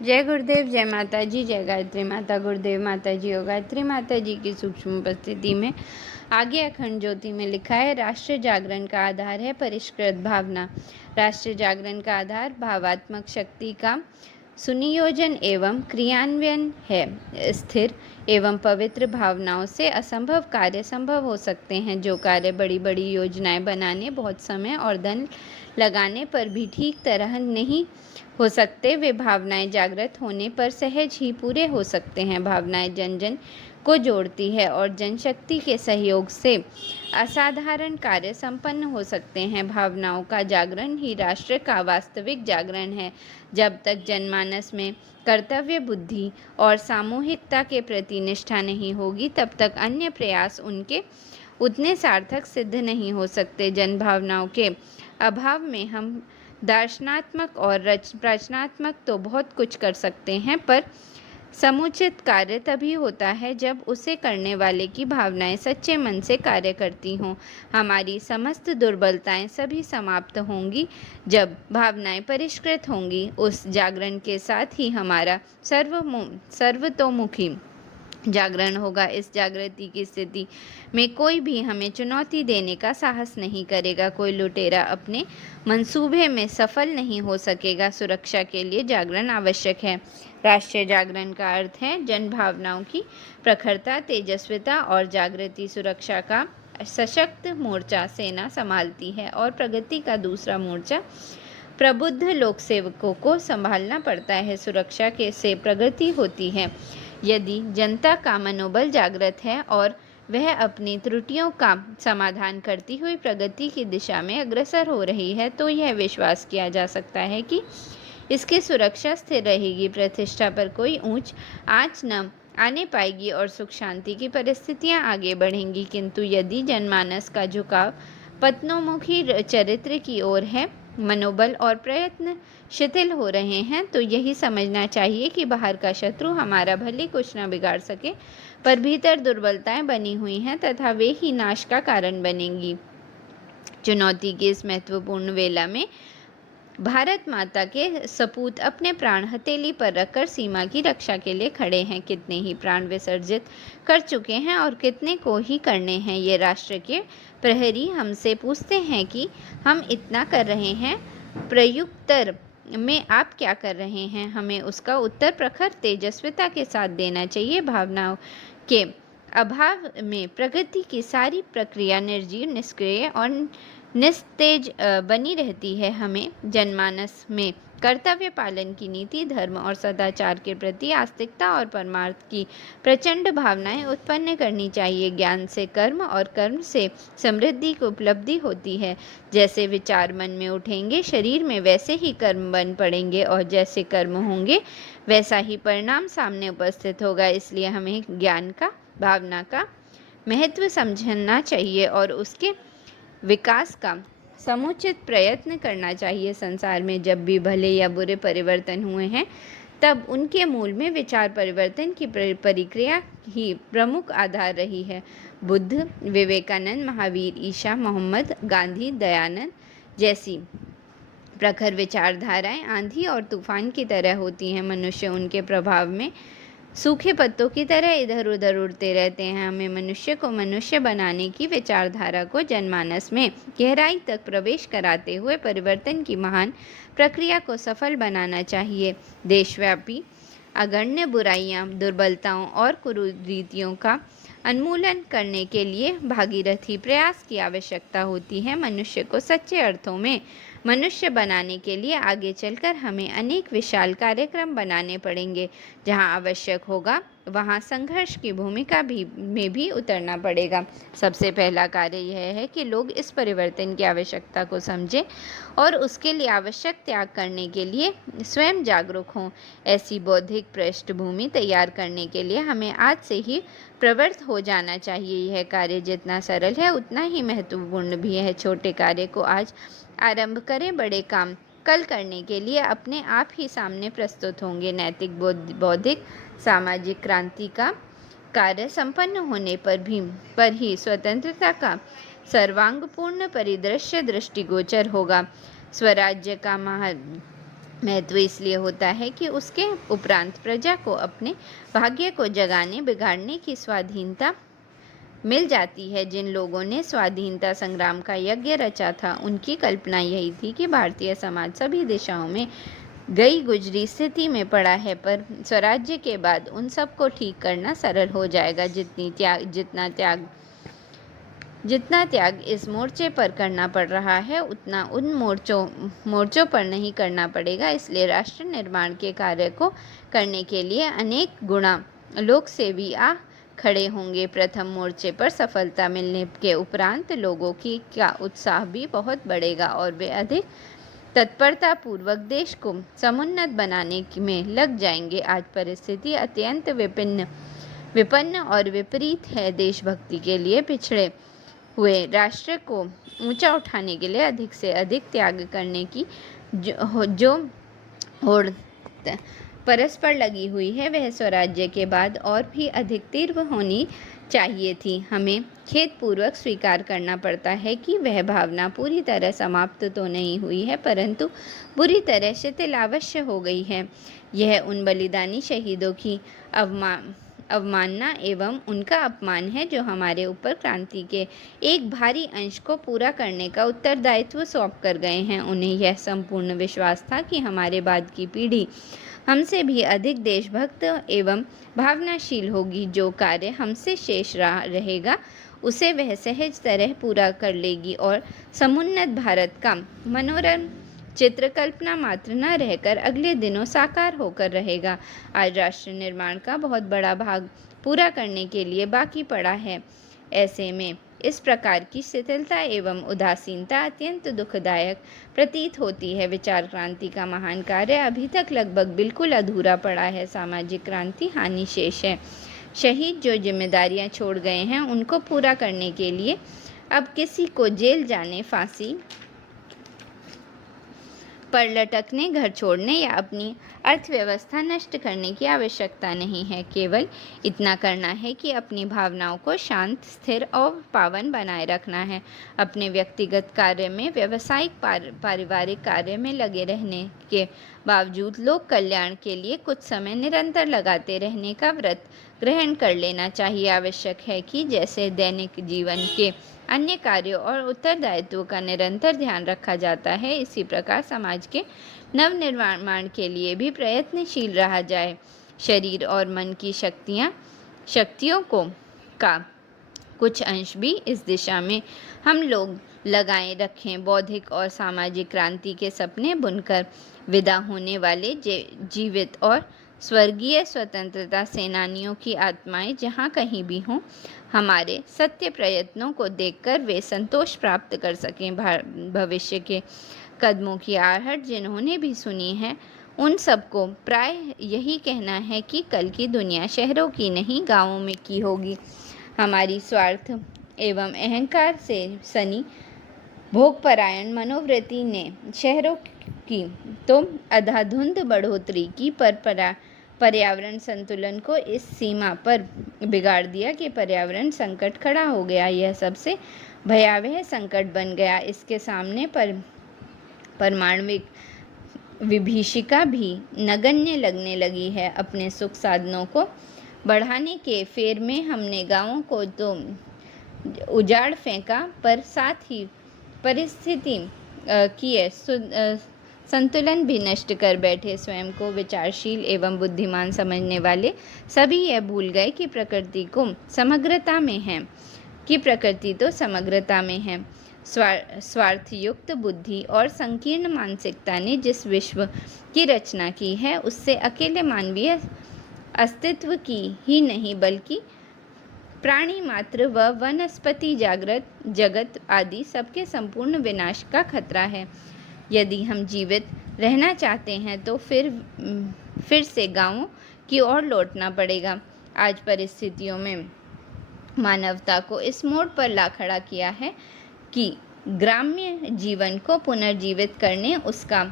जय गुरुदेव, जय माता जी, जय गायत्री माता। गुरुदेव माता जी और गायत्री माता जी की सूक्ष्म उपस्थिति में आगे अखंड ज्योति में लिखा है, राष्ट्र जागरण का आधार है परिष्कृत भावना। राष्ट्र जागरण का आधार भावात्मक शक्ति का सुनियोजन एवं क्रियान्वयन है। स्थिर एवं पवित्र भावनाओं से असंभव कार्य संभव हो सकते हैं। जो कार्य बड़ी बड़ी योजनाएं बनाने, बहुत समय और धन लगाने पर भी ठीक तरह नहीं हो सकते, वे भावनाएं जागृत होने पर सहज ही पूरे हो सकते हैं। भावनाएं जन जन को जोड़ती है और जनशक्ति के सहयोग से असाधारण कार्य संपन्न हो सकते हैं। भावनाओं का जागरण ही राष्ट्र का वास्तविक जागरण है। जब तक जनमानस में कर्तव्य बुद्धि और सामूहिकता के प्रति निष्ठा नहीं होगी, तब तक अन्य प्रयास उनके उतने सार्थक सिद्ध नहीं हो सकते। जन भावनाओं के अभाव में हम दार्शनात्मक और रचनात्मक तो बहुत कुछ कर सकते हैं, पर समुचित कार्य तभी होता है जब उसे करने वाले की भावनाएं सच्चे मन से कार्य करती हों। हमारी समस्त दुर्बलताएं सभी समाप्त होंगी जब भावनाएं परिष्कृत होंगी। उस जागरण के साथ ही हमारा सर्वतोमुखी जागरण होगा। इस जागृति की स्थिति में कोई भी हमें चुनौती देने का साहस नहीं करेगा। कोई लुटेरा अपने मंसूबे में सफल नहीं हो सकेगा। सुरक्षा के लिए जागरण आवश्यक है। राष्ट्रीय जागरण का अर्थ है जन भावनाओं की प्रखरता, तेजस्विता और जागृति। सुरक्षा का सशक्त मोर्चा सेना संभालती है और प्रगति का दूसरा मोर्चा प्रबुद्ध लोक सेवकों को संभालना पड़ता है। सुरक्षा के से प्रगति होती है। यदि जनता का मनोबल जागृत है और वह अपनी त्रुटियों का समाधान करती हुई प्रगति की दिशा में अग्रसर हो रही है, तो यह विश्वास किया जा सकता है कि इसकी सुरक्षा स्थिर रहेगी, प्रतिष्ठा पर कोई ऊंच आंच न आने पाएगी और सुख शांति की परिस्थितियां आगे बढ़ेंगी। किंतु यदि जनमानस का झुकाव पतनोमुखी चरित्र की ओर है, मनोबल और प्रयत्न शिथिल हो रहे हैं, तो यही समझना चाहिए कि बाहर का शत्रु हमारा भले कुछ न बिगाड़ सके, पर भीतर दुर्बलताएं बनी हुई हैं तथा वे ही नाश का कारण बनेंगी। चुनौती की इस महत्वपूर्ण वेला में भारत माता के सपूत अपने प्राण हथेली पर रखकर सीमा की रक्षा के लिए खड़े हैं। कितने ही प्राण विसर्जित कर चुके हैं और कितने को ही करने हैं। ये राष्ट्र के प्रहरी हमसे पूछते हैं कि हम इतना कर रहे हैं, प्रयुत्तर में आप क्या कर रहे हैं? हमें उसका उत्तर प्रखर तेजस्विता के साथ देना चाहिए। भावनाओं के अभाव में प्रगति की सारी प्रक्रिया निर्जीव, निष्क्रिय और निस्तेज बनी रहती है। हमें जनमानस में कर्तव्य पालन की नीति, धर्म और सदाचार के प्रति आस्तिकता और परमार्थ की प्रचंड भावनाएं उत्पन्न करनी चाहिए। ज्ञान से कर्म और कर्म से समृद्धि की उपलब्धि होती है। जैसे विचार मन में उठेंगे, शरीर में वैसे ही कर्म बन पड़ेंगे और जैसे कर्म होंगे वैसा ही परिणाम सामने उपस्थित होगा। इसलिए हमें ज्ञान का, भावना का महत्व समझना चाहिए और उसके विकास का समुचित प्रयत्न करना चाहिए। संसार में जब भी भले या बुरे परिवर्तन हुए हैं, तब उनके मूल में विचार परिवर्तन की प्रक्रिया ही प्रमुख आधार रही है। बुद्ध, विवेकानंद, महावीर, ईसा, मोहम्मद, गांधी, दयानंद जैसी प्रखर विचारधाराएं आंधी और तूफान की तरह होती हैं। मनुष्य उनके प्रभाव में सूखे पत्तों की तरह इधर उधर उड़ते रहते हैं। हमें मनुष्य को मनुष्य बनाने की विचारधारा को जनमानस में गहराई तक प्रवेश कराते हुए परिवर्तन की महान प्रक्रिया को सफल बनाना चाहिए। देशव्यापी अगण्य बुराइयां, दुर्बलताओं और कुरीतियों का उन्मूलन करने के लिए भागीरथी प्रयास की आवश्यकता होती है। मनुष्य को सच्चे अर्थों में मनुष्य बनाने के लिए आगे चलकर हमें अनेक विशाल कार्यक्रम बनाने पड़ेंगे। जहां आवश्यक होगा वहां संघर्ष की भूमिका में भी उतरना पड़ेगा। सबसे पहला कार्य यह है कि लोग इस परिवर्तन की आवश्यकता को समझें और उसके लिए आवश्यक त्याग करने के लिए स्वयं जागरूक हों। ऐसी बौद्धिक पृष्ठभूमि तैयार करने के लिए हमें आज से ही प्रवृत्त हो जाना चाहिए। यह कार्य जितना सरल है उतना ही महत्वपूर्ण भी है। छोटे कार्य को आज आरंभ करें, बड़े काम कल करने के लिए अपने आप ही सामने प्रस्तुत होंगे। नैतिक, बौद्धिक, सामाजिक क्रांति का कार्य संपन्न होने पर ही स्वतंत्रता का सर्वांगपूर्ण परिदृश्य दृष्टिगोचर होगा। स्वराज्य का महत्व इसलिए होता है कि उसके उपरांत प्रजा को अपने भाग्य को जगाने बिगाड़ने की स्वाधीनता मिल जाती है। जिन लोगों ने स्वाधीनता संग्राम का यज्ञ रचा था, उनकी कल्पना यही थी कि भारतीय समाज सभी दिशाओं में गई गुजरी स्थिति में पड़ा है, पर स्वराज्य के बाद उन सबको ठीक करना सरल हो जाएगा। जितना त्याग इस मोर्चे पर करना पड़ रहा है, उतना उन मोर्चों पर नहीं करना पड़ेगा। इसलिए राष्ट्र निर्माण के कार्य को करने के लिए अनेक गुणा लोक सेवी आ खड़े होंगे। प्रथम मोर्चे पर सफलता मिलने के उपरांत लोगों का उत्साह भी बहुत बढ़ेगा और वे अधिक तत्परता पूर्वक देश को समुन्नत बनाने में लग जाएंगे। आज परिस्थिति अत्यंत विपन्न और विपरीत है। देशभक्ति के लिए पिछड़े हुए राष्ट्र को ऊंचा उठाने के लिए अधिक से अधिक त्याग करने की जो होड़ परस्पर लगी हुई है, वह स्वराज्य के बाद और भी अधिक तीव्र होनी चाहिए थी। हमें खेदपूर्वक स्वीकार करना पड़ता है कि वह भावना पूरी तरह समाप्त तो नहीं हुई है, परंतु बुरी तरह शिथिल अवश्य हो गई है। यह उन बलिदानी शहीदों की अवमानना एवं उनका अपमान है जो हमारे ऊपर क्रांति के एक भारी अंश को पूरा करने का उत्तरदायित्व सौंप कर गए हैं। उन्हें यह संपूर्ण विश्वास था कि हमारे बाद की पीढ़ी हमसे भी अधिक देशभक्त एवं भावनाशील होगी। जो कार्य हमसे शेष रहेगा, उसे वह सहज तरह पूरा कर लेगी और समुन्नत भारत का मनोरम चित्र कल्पना मात्र न रहकर अगले दिनों साकार होकर रहेगा। आज राष्ट्र निर्माण का बहुत बड़ा भाग पूरा करने के लिए बाकी पड़ा है। ऐसे में इस प्रकार की शिथिलता एवं उदासीनता अत्यंत दुखदायक प्रतीत होती है। विचार क्रांति का महान कार्य अभी तक लगभग बिल्कुल अधूरा पड़ा है। सामाजिक क्रांति हानि शेष है। शहीद जो जिम्मेदारियां छोड़ गए हैं, उनको पूरा करने के लिए अब किसी को जेल जाने, फांसी पर लटकने, घर छोड़ने या अपनी अर्थव्यवस्था नष्ट करने की आवश्यकता नहीं है। केवल इतना करना है कि अपनी भावनाओं को शांत, स्थिर और पावन बनाए रखना है। अपने व्यक्तिगत कार्य में, व्यावसायिक पारिवारिक कार्य में लगे रहने के बावजूद लोक कल्याण के लिए कुछ समय निरंतर लगाते रहने का व्रत ग्रहण कर लेना चाहिए। आवश्यक है कि जैसे दैनिक जीवन के अन्य कार्यों और उत्तरदायित्वों का निरंतर ध्यान रखा जाता है, इसी प्रकार समाज के नवनिर्माण के लिए भी प्रयत्नशील रहा जाए। शरीर और मन की शक्तियों का कुछ अंश भी इस दिशा में हम लोग लगाए रखें। बौद्धिक और सामाजिक क्रांति के सपने बुनकर विदा होने वाले जीवित और स्वर्गीय स्वतंत्रता सेनानियों की आत्माएं जहाँ कहीं भी हों, हमारे सत्य प्रयत्नों को देखकर वे संतोष प्राप्त कर सकें। भविष्य के कदमों की आहट जिन्होंने भी सुनी है, उन सबको प्राय यही कहना है कि कल की दुनिया शहरों की नहीं, गांवों में की होगी। हमारी स्वार्थ एवं अहंकार से सनी भोगपरायण मनोवृत्ति ने शहरों की तो अंधाधुंध बढ़ोतरी की, पर पर्यावरण संतुलन को इस सीमा पर बिगाड़ दिया कि पर्यावरण संकट खड़ा हो गया। यह सबसे भयावह संकट बन गया। इसके सामने परमाणविक विभीषिका भी नगण्य लगने लगी है। अपने सुख साधनों को बढ़ाने के फेर में हमने गांवों को तो उजाड़ फेंका, पर साथ ही परिस्थिति किए संतुलन भी नष्ट कर बैठे। स्वयं को विचारशील एवं बुद्धिमान समझने वाले सभी यह भूल गए कि प्रकृति तो समग्रता में है। स्वार्थयुक्त बुद्धि और संकीर्ण मानसिकता ने जिस विश्व की रचना की है, उससे अकेले मानवीय अस्तित्व की ही नहीं, बल्कि प्राणी मात्र व वनस्पति जगत आदि सबके संपूर्ण विनाश का खतरा है। यदि हम जीवित रहना चाहते हैं तो फिर से गांवों की ओर लौटना पड़ेगा। आज परिस्थितियों में मानवता को इस मोड़ पर ला खड़ा किया है कि ग्राम्य जीवन को पुनर्जीवित करने, उसका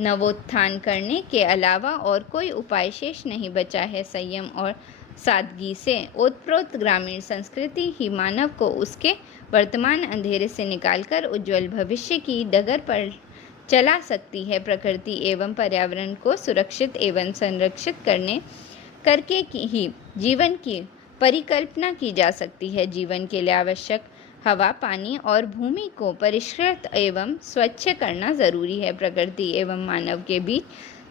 नवोत्थान करने के अलावा और कोई उपाय शेष नहीं बचा है। संयम और सादगी से ओतप्रोत ग्रामीण संस्कृति ही मानव को उसके वर्तमान अंधेरे से निकालकर उज्जवल भविष्य की डगर पर चला सकती है। प्रकृति एवं पर्यावरण को सुरक्षित एवं संरक्षित करके ही जीवन की परिकल्पना की जा सकती है। जीवन के लिए आवश्यक हवा, पानी और भूमि को परिष्कृत एवं स्वच्छ करना जरूरी है। प्रकृति एवं मानव के बीच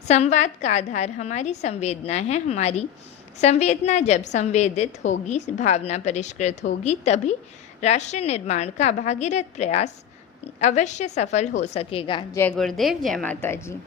संवाद का आधार हमारी संवेदना है। हमारी संवेदना जब संवेदित होगी, भावना परिष्कृत होगी, तभी राष्ट्र निर्माण का भागीरथ प्रयास अवश्य सफल हो सकेगा। जय गुरुदेव, जय माता जी।